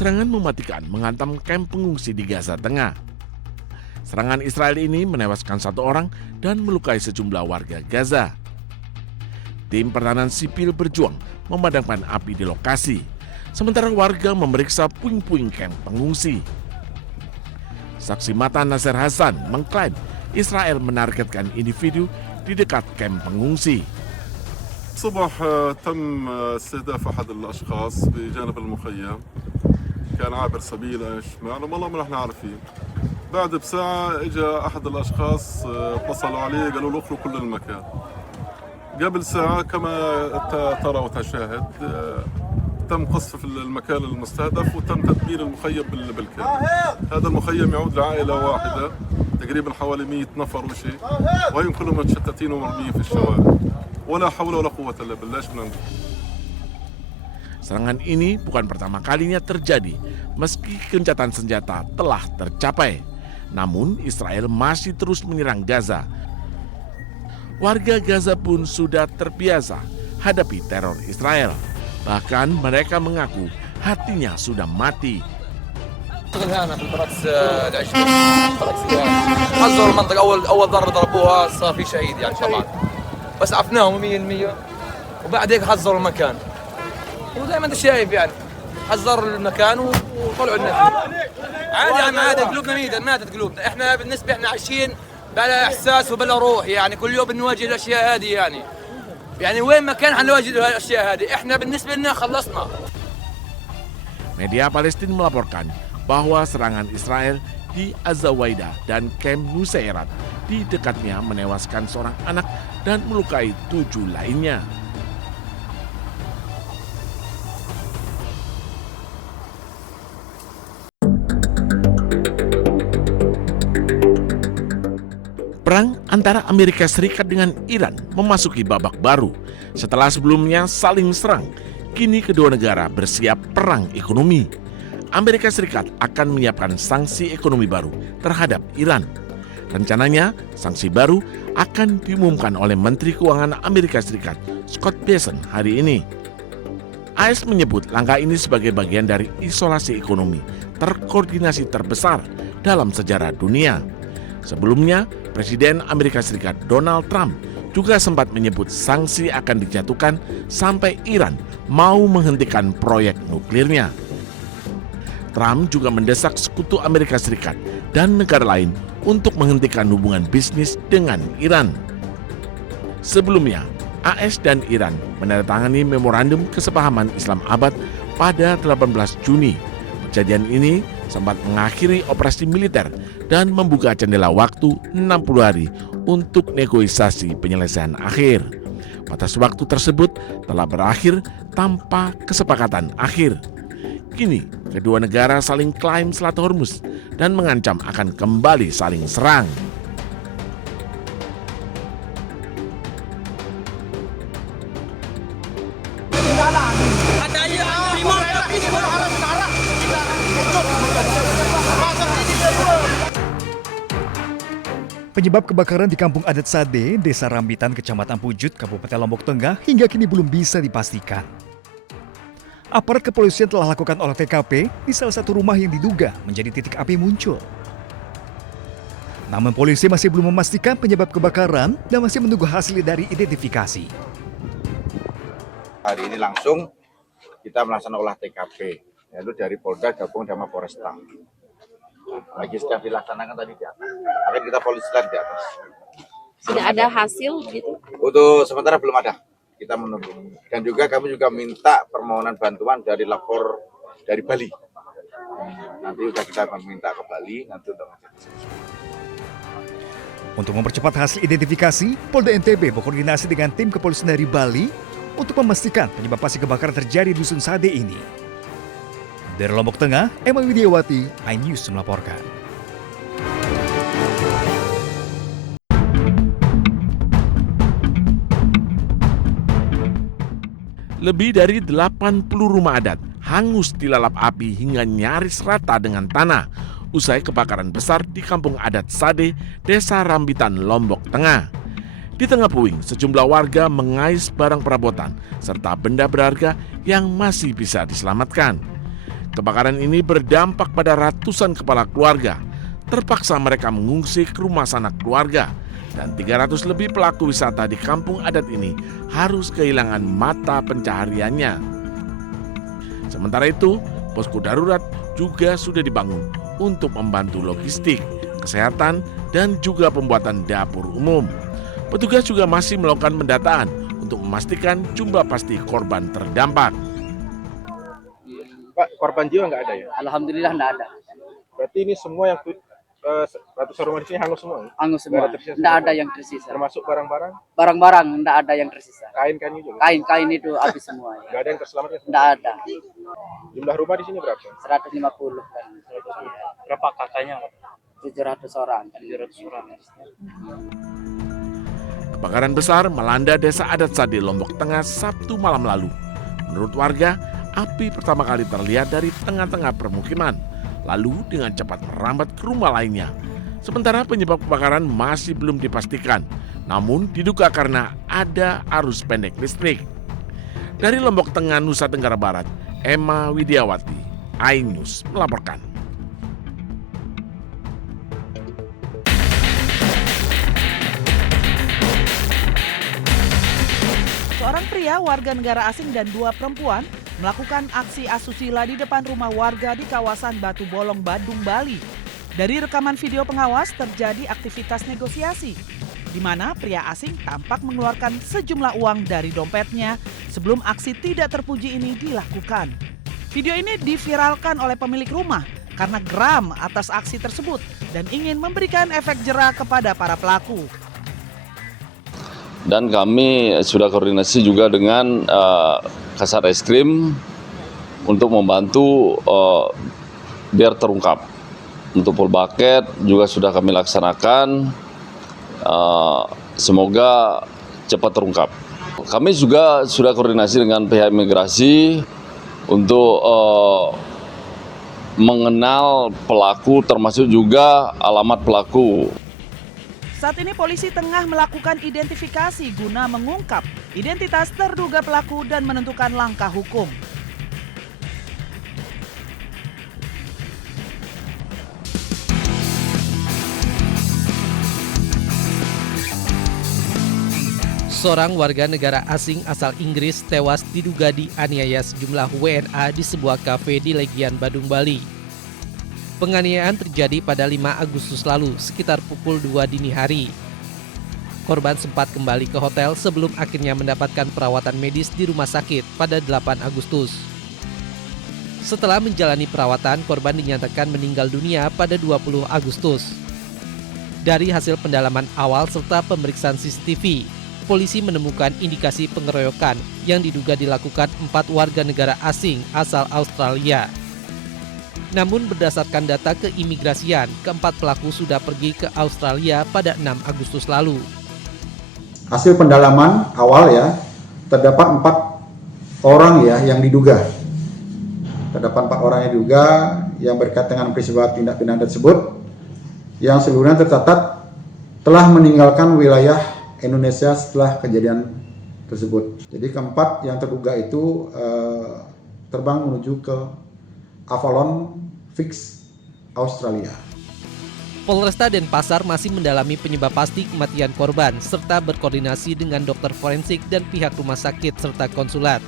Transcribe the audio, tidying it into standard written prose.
Serangan mematikan menghantam kamp pengungsi di Gaza Tengah. Serangan Israel ini menewaskan 1 orang dan melukai sejumlah warga Gaza. Tim pertahanan sipil berjuang memadamkan api di lokasi, sementara warga memeriksa puing-puing kamp pengungsi. Saksi mata Nasser Hassan mengklaim Israel menargetkan individu di dekat kamp pengungsi. الصبح تم استهداف أحد الأشخاص بجانب المخيم، كان عابر سبيل شمال والله ما نحن عارفين. بعد بساعة اجى أحد الأشخاص اتصلوا عليه قالوا له اخلوا كل المكان. قبل ساعة كما ترى وتشاهد تم قصف المكان المستهدف وتم تدمير المخيم بالكامل. هذا المخيم يعود لعائلة واحدة تقريبا حوالي 100 نفر وشيء، وهم كلهم متشتتين ومرميين في الشوارع. ولا حول ولا قوة إلا بالله. Serangan ini bukan pertama kalinya terjadi meski gencatan senjata telah tercapai. Namun Israel masih terus menyerang Gaza. Warga Gaza pun sudah terbiasa hadapi teror Israel. Bahkan mereka mengaku hatinya sudah mati. هنا في البراكس العشرين براكس حذروا المنطقة أول ضربة ضربوها صار في شهيد يعني طبعا بس عفناهم 100% وبعد هيك حذروا المكان وزي ما أنت شايف يعني حذروا المكان وطلعوا الناس عادي يعني عادي قلوبنا ماتت قلوبنا احنا بالنسبة احنا عايشين بلا إحساس وبلا روح يعني كل يوم بنواجه الأشياء هذه يعني وين ما كان حنواجه الأشياء هذه احنا بالنسبة لنا خلصنا. Media Palestina melaporkan bahwa serangan Israel di Azawaida dan kamp Nusairat di dekatnya menewaskan seorang anak dan melukai 7 lainnya. Perang antara Amerika Serikat dengan Iran memasuki babak baru. Setelah sebelumnya saling serang, kini kedua negara bersiap perang ekonomi. Amerika Serikat akan menyiapkan sanksi ekonomi baru terhadap Iran. Rencananya, sanksi baru akan diumumkan oleh Menteri Keuangan Amerika Serikat, Scott Bessent, hari ini. AS menyebut langkah ini sebagai bagian dari isolasi ekonomi terkoordinasi terbesar dalam sejarah dunia. Sebelumnya, Presiden Amerika Serikat Donald Trump juga sempat menyebut sanksi akan dijatuhkan sampai Iran mau menghentikan proyek nuklirnya. Trump juga mendesak sekutu Amerika Serikat dan negara lain untuk menghentikan hubungan bisnis dengan Iran. Sebelumnya, AS dan Iran menandatangani memorandum kesepahaman Islam Abad pada 18 Juni. Perjanjian ini sempat mengakhiri operasi militer dan membuka jendela waktu 60 hari untuk negosiasi penyelesaian akhir. Batas waktu tersebut telah berakhir tanpa kesepakatan akhir. Kini, kedua negara saling klaim Selat Hormuz dan mengancam akan kembali saling serang. Penyebab kebakaran di Kampung Adat Sade, Desa Rambitan, Kecamatan Pujut, Kabupaten Lombok Tengah hingga kini belum bisa dipastikan. Aparat kepolisian telah lakukan olah TKP di salah satu rumah yang diduga menjadi titik api muncul. Namun polisi masih belum memastikan penyebab kebakaran dan masih menunggu hasil dari identifikasi. Hari ini langsung kita melaksanakan olah TKP, yaitu dari Polda gabung sama Polresta. Lagi sedang dilaksanakan tadi di atas. Akan kita polisikan di atas. Sudah ada hasil gitu? Untuk sementara belum ada. Kita menunggu. Dan juga kami juga minta permohonan bantuan dari lapor dari Bali. Nanti sudah kita minta ke Bali nanti untuk Untuk mempercepat hasil identifikasi, Polda NTB berkoordinasi dengan tim kepolisian dari Bali untuk memastikan penyebab pasti kebakaran terjadi di Dusun Sade ini. Dari Lombok Tengah, Emma Widiawati, iNews melaporkan. Lebih dari 80 rumah adat hangus dilalap api hingga nyaris rata dengan tanah usai kebakaran besar di Kampung Adat Sade, Desa Rambitan, Lombok Tengah. Di tengah puing, sejumlah warga mengais barang perabotan serta benda berharga yang masih bisa diselamatkan. Kebakaran ini berdampak pada ratusan kepala keluarga. Terpaksa mereka mengungsi ke rumah sanak keluarga. Dan 300 lebih pelaku wisata di kampung adat ini harus kehilangan mata pencahariannya. Sementara itu, posko darurat juga sudah dibangun untuk membantu logistik, kesehatan, dan juga pembuatan dapur umum. Petugas juga masih melakukan pendataan untuk memastikan jumlah pasti korban terdampak. Pak, korban jiwa nggak ada ya? Alhamdulillah nggak ada. Berarti ini semua yang ratusan rumah di sini hangus semua? Ya? Hangus semua. Nggak ada yang tersisa. Termasuk barang-barang? Barang-barang nggak ada yang tersisa. Kain-kain juga? Kain-kain itu habis semua. Ya. Nggak ada yang terselamatkan? Nggak ada. Jumlah rumah di sini berapa? 150 kan. Berapa kakaknya? 700 orang. 700 orang. Kebakaran besar melanda desa adat Sade, Lombok Tengah Sabtu malam lalu. Menurut warga, api pertama kali terlihat dari tengah-tengah permukiman, lalu dengan cepat merambat ke rumah lainnya. Sementara penyebab kebakaran masih belum dipastikan, namun diduga karena ada arus pendek listrik. Dari Lombok Tengah, Nusa Tenggara Barat, Emma Widiawati, iNews melaporkan. Seorang pria warga negara asing dan 2 perempuan melakukan aksi asusila di depan rumah warga di kawasan Batu Bolong, Badung, Bali. Dari rekaman video pengawas terjadi aktivitas negosiasi, di mana pria asing tampak mengeluarkan sejumlah uang dari dompetnya sebelum aksi tidak terpuji ini dilakukan. Video ini diviralkan oleh pemilik rumah karena geram atas aksi tersebut dan ingin memberikan efek jera kepada para pelaku. Dan kami sudah koordinasi juga dengan Kasat Reskrim untuk membantu biar terungkap. Untuk full bucket juga sudah kami laksanakan, semoga cepat terungkap. Kami juga sudah koordinasi dengan pihak imigrasi untuk mengenal pelaku termasuk juga alamat pelaku. Saat ini polisi tengah melakukan identifikasi guna mengungkap identitas terduga pelaku dan menentukan langkah hukum. Seorang warga negara asing asal Inggris tewas diduga dianiaya sejumlah WNA di sebuah kafe di Legian, Badung, Bali. Penganiayaan terjadi pada 5 Agustus lalu sekitar pukul 2 dini hari. Korban sempat kembali ke hotel sebelum akhirnya mendapatkan perawatan medis di rumah sakit pada 8 Agustus. Setelah menjalani perawatan, korban dinyatakan meninggal dunia pada 20 Agustus. Dari hasil pendalaman awal serta pemeriksaan CCTV, polisi menemukan indikasi pengeroyokan yang diduga dilakukan 4 warga negara asing asal Australia. Namun berdasarkan data keimigrasian, keempat pelaku sudah pergi ke Australia pada 6 Agustus lalu. Hasil pendalaman awal ya, terdapat 4 orang ya yang diduga. Terdapat 4 orang yang diduga yang berkaitan dengan peristiwa tindak pidana tersebut, yang sebelumnya tercatat telah meninggalkan wilayah Indonesia setelah kejadian tersebut. Jadi keempat yang terduga itu terbang menuju ke Avalon Fix, Australia. Polresta Denpasar masih mendalami penyebab pasti kematian korban serta berkoordinasi dengan dokter forensik dan pihak rumah sakit serta konsulat.